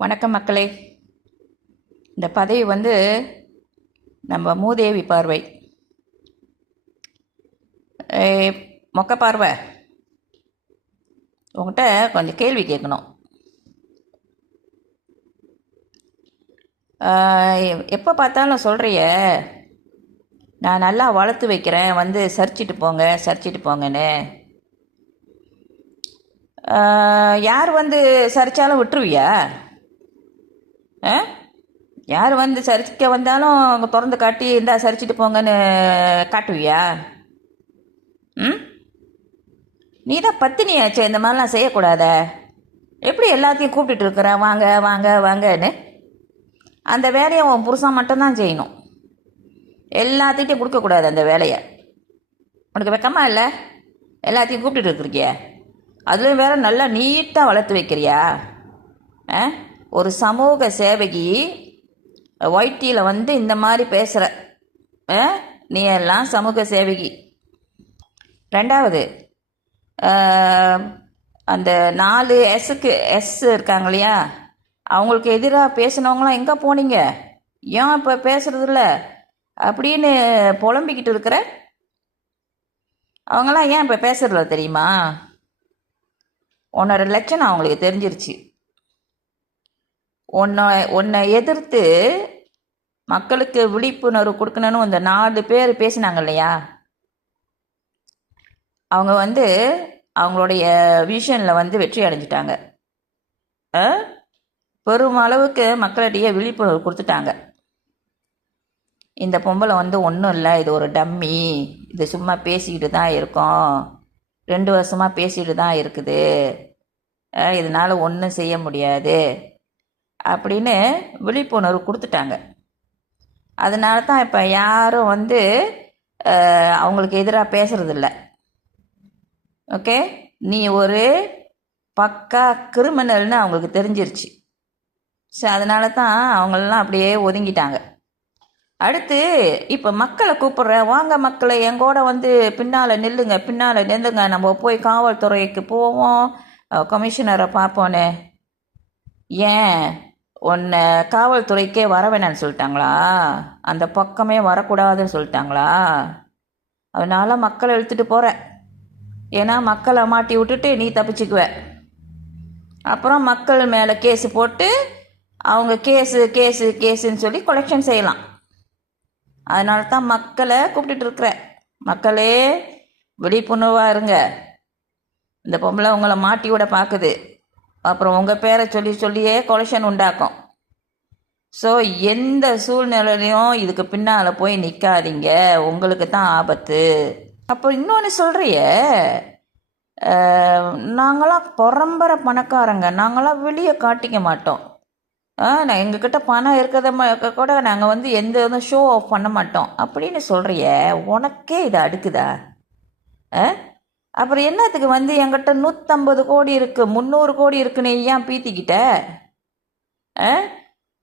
வணக்கம் மக்களே. இந்த பதவி வந்து நம்ம மூதேவி பார்வை. மொக்க பார்வை. உங்கள்கிட்ட கொஞ்சம் கேள்வி கேட்கணும். எப்போ பார்த்தாலும் சொல்கிறிய நான் நல்லா வளர்த்து வைக்கிறேன் வந்து சரிச்சிட்டு போங்க சரிச்சிட்டு போங்கன்னு. யார் வந்து சரிச்சாலும் விட்டுருவியா? யார் வந்து சரிக்க வந்தாலும் அங்கே திறந்து காட்டி இந்தா சரிச்சிட்டு போங்கன்னு காட்டுவியா? ம்? நீ தான் பத்தினியாச்சே இந்த மாதிரிலாம் செய்யக்கூடாத. எப்படி எல்லாத்தையும் கூப்பிட்டுட்டு இருக்கிற? வாங்க வாங்க வாங்கன்னு. அந்த வேலையை உன் புருஷன் மட்டும்தான் செய்யணும். எல்லாத்துக்கிட்டையும் கொடுக்கக்கூடாது அந்த வேலையை. உனக்கு வெக்கமா இல்லை? எல்லாத்தையும் கூப்பிட்டுட்டு இருக்கிறிய. அதுலேயும் வேற நல்லா நீட்டாக வளர்த்து வைக்கிறியா? ஆ? ஒரு சமூக சேவகி ஒயிட்டியில் வந்து இந்த மாதிரி பேசுகிற ஆ நீ எல்லாம் சமூக சேவகி. ரெண்டாவது அந்த நாலு எஸ்ஸுக்கு எஸ் இருக்காங்க இல்லையா? அவங்களுக்கு எதிராக பேசினவங்களாம் எங்கே போனீங்க? ஏன் இப்போ பேசுறதில்ல அப்படின்னு புலம்பிக்கிட்டு இருக்கிற அவங்களாம் ஏன் இப்போ பேசுறதில்ல தெரியுமா? உன்னோட லட்சணம் அவங்களுக்கு தெரிஞ்சிருச்சு. உன்னை உன்னை எதிர்த்து மக்களுக்கு விழிப்புணர்வு கொடுக்கணும்னு இந்த நாலு பேர் பேசினாங்க இல்லையா? அவங்க வந்து அவங்களுடைய விஷனில் வந்து வெற்றி அடைஞ்சிட்டாங்க. ஆ? மக்களிடையே விழிப்புணர்வு கொடுத்துட்டாங்க. இந்த பொம்பளை வந்து ஒன்றும் இல்லை இது ஒரு டம்மி இது சும்மா பேசிக்கிட்டு தான் இருக்கோம். ரெண்டு வருஷமாக பேசிக்கிட்டு தான் இருக்குது. இதனால் ஒன்றும் செய்ய முடியாது. அப்படின்னு விழிப்புணர்வு கொடுத்துட்டாங்க. அதனால தான் இப்போ யாரும் வந்து அவங்களுக்கு எதிராக பேசுகிறதில்ல ஓகே? நீ ஒரு பக்கா கிரிமினல்னு அவங்களுக்கு தெரிஞ்சிருச்சு. ஸோ அதனால தான் அவங்களெல்லாம் அப்படியே ஒதுங்கிட்டாங்க. அடுத்து இப்போ மக்களை கூப்பிடுற வாங்க மக்களை எங்கூட வந்து பின்னால் நில்லுங்க பின்னால் நில்லுங்க. நம்ம போய் காவல்துறைக்கு போவோம். கமிஷனரை பார்ப்போன்னு ஏன்? உன்னை காவல்துறைக்கே வர வேணாம்னு சொல்லிட்டாங்களா? அந்த பக்கமே வரக்கூடாதுன்னு சொல்லிட்டாங்களா? அதனால் மக்களை இழுத்துட்டு போகிற ஏன்னா மக்களை மாட்டி விட்டுட்டு நீ தப்பிச்சுக்குவ. அப்புறம் மக்கள் மேலே கேஸு போட்டு அவங்க கேஸு கேஸு கேஸுன்னு சொல்லி கொலெக்ஷன் செய்யலாம். அதனால தான் மக்களை கூப்பிட்டுட்டு இருக்கிற. மக்களே விழிப்புணர்வாக இருங்க. இந்த பொம்பளை உங்களை மாட்டி விட பார்க்குது. அப்புறம் உங்கள் பேரை சொல்லி சொல்லியே கொலெக்ஷன் உண்டாக்கும். ஸோ எந்த சூழ்நிலையிலையும் இதுக்கு பின்னால் போய் நிற்காதீங்க உங்களுக்கு தான் ஆபத்து. அப்போ இன்னொன்று சொல்கிறிய நாங்களாம் பரம்பரை பணக்காரங்க. நாங்களாம் வெளியே காட்டிக்க மாட்டோம். ஆ நான் எங்ககிட்ட பணம் இருக்கிறத ம- கூட நாங்கள் வந்து எந்த இதுவும் ஷோ ஆஃப் பண்ண மாட்டோம். அப்படின்னு சொல்கிறிய உனக்கே இது அடுக்குதா? ஆ அப்புறம் என்னத்துக்கு வந்து என்கிட்ட நூற்றம்பது கோடி இருக்குது முந்நூறு கோடி இருக்குன்னு ஏன் பீத்திக்கிட்ட? ஆ?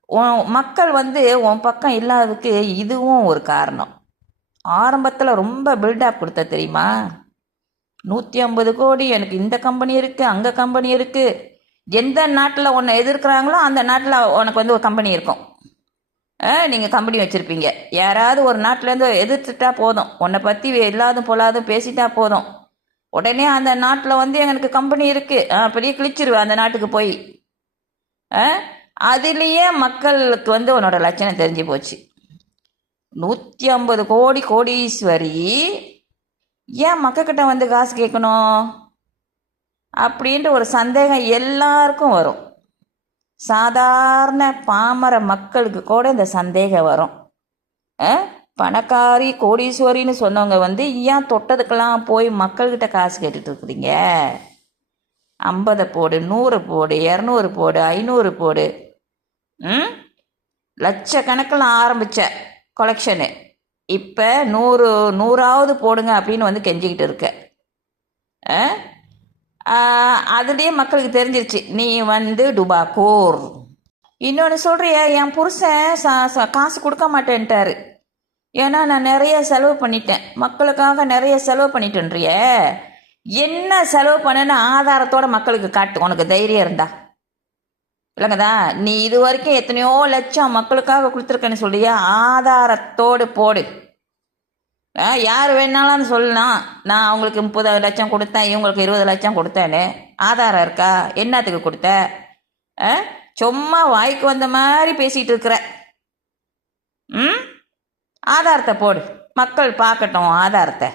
உன் மக்கள் வந்து உன் பக்கம் இல்லாததுக்கு இதுவும் ஒரு காரணம். ஆரம்பத்தில் ரொம்ப பில்டப் கொடுத்த தெரியுமா? நூற்றி ஐம்பது கோடி எனக்கு இந்த கம்பெனி இருக்குது அங்கே கம்பெனி இருக்குது எந்த நாட்டில் உன்னை எதிர்க்கிறாங்களோ அந்த நாட்டில் உனக்கு வந்து ஒரு கம்பெனி இருக்கும். நீங்கள் கம்பெனி வச்சுருப்பீங்க. யாராவது ஒரு நாட்டிலேருந்து எதிர்த்துட்டா போதும். உன்னை பற்றி இல்லாதும் பொல்லாதும் பேசிட்டா போதும். உடனே அந்த நாட்டில் வந்து எங்களுக்கு கம்பெனி இருக்குது பெரிய கிழிச்சிருவேன் அந்த நாட்டுக்கு போய் ஆ? அதுலேயே மக்களுக்கு வந்து உன்னோட லட்சணம் தெரிஞ்சு போச்சு நூற்றி ஐம்பது கோடி கோடீஸ்வரி ஏன் மக்கக்கிட்ட வந்து காசு கேட்கணும் அப்படின்ற ஒரு சந்தேகம் எல்லாருக்கும் வரும் சாதாரண பாமர மக்களுக்கு கூட இந்த சந்தேகம் வரும் ஆ? பணக்காரி கோடீஸ்வரின்னு சொன்னவங்க வந்து ஏன் தொட்டதுக்கெல்லாம் போய் மக்கள்கிட்ட காசு கேட்டுட்டு இருக்கிறீங்க? ஐம்பதை போடு நூறு போடு இரநூறு போடு ஐநூறு போடு. ம்? லட்சக்கணக்கில் ஆரம்பித்த கொலெக்ஷனு இப்போ நூறு நூறாவது போடுங்க அப்படின்னு வந்து கெஞ்சிக்கிட்டு இருக்க. ஆ? அதுலேயே மக்களுக்கு தெரிஞ்சிருச்சு. நீ வந்து டுபாக்கூர் இன்னொன்று சொல்கிறிய என் புருஷன் காசு கொடுக்க மாட்டேன்ட்டாரு. ஏன்னா நான் நிறைய செலவு பண்ணிட்டேன். மக்களுக்காக நிறைய செலவு பண்ணிட்டேன்றிய. என்ன செலவு பண்ணேன்னு ஆதாரத்தோட மக்களுக்கு காட்டு. உனக்கு தைரியம் இருந்தா. இல்லைங்கதா நீ இது வரைக்கும் எத்தனையோ லட்சம் மக்களுக்காக கொடுத்துருக்கேன்னு சொல்லியா ஆதாரத்தோடு போடு. ஆ, யார் வேணாலும் சொல்லலாம். நான் அவங்களுக்கு முப்பது லட்சம் கொடுத்தேன் இவங்களுக்கு இருபது லட்சம் கொடுத்தேன்னு. ஆதாரம் இருக்கா? என்னத்துக்கு கொடுத்த? ஆ? சும்மா வாய்க்கு வந்த மாதிரி பேசிகிட்டு இருக்கிற. ம்? ஆதாரத்தை போடு. மக்கள் பார்க்கட்டும் ஆதாரத்தை.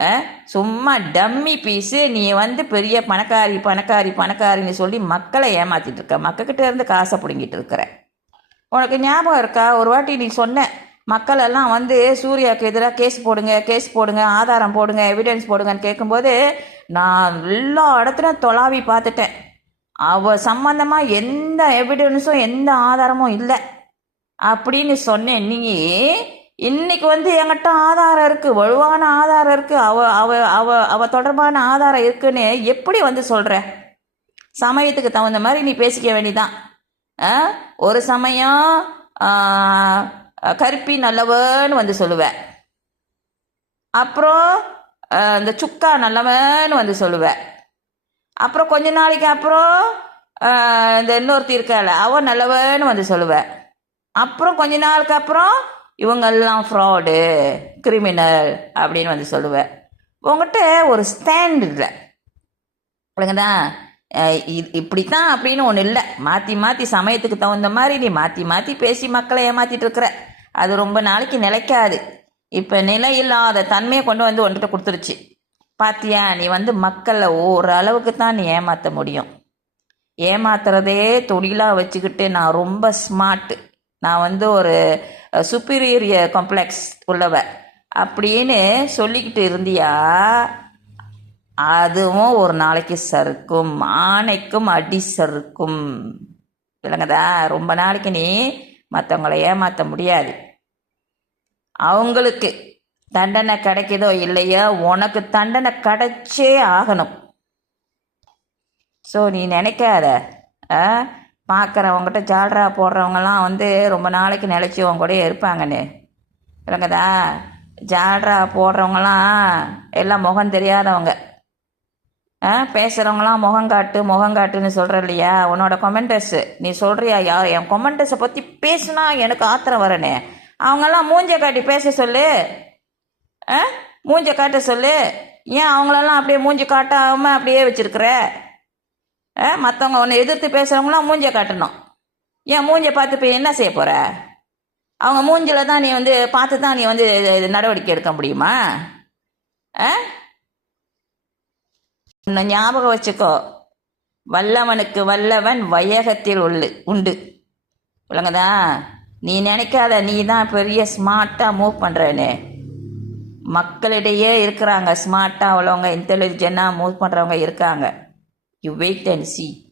ஆ? சும்மா டம்மி பீஸு நீ வந்து பெரிய பணக்காரி பணக்காரி பணக்காரின்னு சொல்லி மக்களை ஏமாத்திட்டு இருக்க. மக்கள்கிட்ட இருந்து காசை பிடுங்கிட்டு இருக்கிற. உனக்கு ஞாபகம் இருக்கா? ஒரு வாட்டி நீ சொன்ன மக்கள் எல்லாம் வந்து சூர்யாவுக்கு எதிராக கேஸ் போடுங்க கேஸ் போடுங்க ஆதாரம் போடுங்க எவிடன்ஸ் போடுங்கன்னு கேட்கும்போது நான் எல்லா இடத்துலையும் தொலாவி பார்த்துட்டேன். அவ சம்பந்தமாக எந்த எவிடன்ஸும் எந்த ஆதாரமும் இல்லை. அப்படின்னு சொன்னேன். நீ இன்னைக்கு வந்து என்கிட்ட ஆதாரம் இருக்கு வலுவான ஆதாரம் இருக்கு அவ அவ அவ அவ தொடர்பான ஆதாரம் இருக்குன்னு எப்படி வந்து சொல்ற? சமயத்துக்கு தகுந்த மாதிரி நீ பேசிக்க வேண்டிதான் ஆ? ஒரு சமயம் கருப்பி நல்லவன்னு வந்து சொல்லுவ. அப்புறம் இந்த சுக்கா நல்லவன்னு வந்து சொல்லுவ. அப்புறம் கொஞ்ச நாளைக்கு அப்புறம் இந்த இன்னொருத்தி இருக்கால அவன் நல்லவன்னு வந்து சொல்லுவ. அப்புறம் கொஞ்ச நாளுக்கு அப்புறம் இவங்கெல்லாம் ஃப்ராடு கிரிமினல் அப்படின்னு வந்து சொல்லுவேன். உங்கள்கிட்ட ஒரு ஸ்டாண்ட் இல்லை. இல்லைங்கதா இப்படித்தான் அப்படின்னு ஒன்று இல்லை. மாற்றி மாற்றி சமயத்துக்கு தகுந்த மாதிரி நீ மாற்றி மாற்றி பேசி மக்களை ஏமாற்றிட்டு இருக்கிற. அது ரொம்ப நாளைக்கு நிலைக்காது. இப்போ நிலை இல்லாத தன்மையை கொண்டு வந்து ஒன்றுகிட்ட கொடுத்துருச்சு. பாத்தியா? நீ வந்து மக்களை ஓரளவுக்கு தான் நீ ஏமாற்ற முடியும். ஏமாத்துறதே தொழிலாக வச்சுக்கிட்டு நான் ரொம்ப ஸ்மார்ட்டு நான் வந்து ஒரு சுப்பீரியர் காம்ப்ளெக்ஸ் உள்ளவ. அப்படின்னு சொல்லிக்கிட்டு இருந்தியா? அதுவும் ஒரு நாளைக்கு சறுக்கும் ஆணைக்கும் அடி சறுக்கும். இல்லைங்கதா ரொம்ப நாளைக்கு நீ மற்றவங்களை ஏமாற்ற முடியாது. அவங்களுக்கு தண்டனை கிடைக்குதோ இல்லையோ உனக்கு தண்டனை கிடைச்சே ஆகணும். ஸோ நீ நினைக்காத ஆ பார்க்குறவங்ககிட்ட ஜால்ரா போடுறவங்கலாம் வந்து ரொம்ப நாளைக்கு நிலச்சி உன் கூட இருப்பாங்கன்னு விளங்குதா? ஜால்ரா போடுறவங்கலாம் எல்லாம் முகம் தெரியாதவங்க. ஆ பேசுகிறவங்களாம் முகம் காட்டு முகங்காட்டுன்னு சொல்கிற இல்லையா? உன்னோட கொமெண்டர்ஸு நீ சொல்கிறியா யார் என் கொமெண்டர்ஸை பற்றி பேசுனா எனக்கு ஆத்திரம் வரனே அவங்கெல்லாம் மூஞ்ச காட்டி பேச சொல்லு. ஆ மூஞ்ச காட்ட சொல்லு. ஏன் அவங்களெல்லாம் அப்படியே மூஞ்சி காட்டாமல் அப்படியே வச்சுருக்குற? மற்றவங்க உன்னை எதிர்த்து பேசுகிறவங்களாம் மூஞ்ச காட்டணும். ஏன் மூஞ்ச பார்த்து இப்போ என்ன செய்ய போகிற அவங்க மூஞ்சில தான் நீ வந்து பார்த்து தான் நீ வந்து நடவடிக்கை எடுக்க முடியுமா? ஆ? உன்னை ஞாபகம் வச்சுக்கோ. வல்லவனுக்கு வல்லவன் வையகத்தில் உள்ளு உண்டு. விளங்குதா? நீ நினைக்காத நீ தான் பெரிய ஸ்மார்ட்டாக மூவ் பண்ணுறனே மக்களிடையே இருக்கிறாங்க ஸ்மார்ட்டாக உள்ளவங்க இன்டெலிஜென்ட்டாக மூவ் பண்ணுறவங்க இருக்காங்க. You wait and see.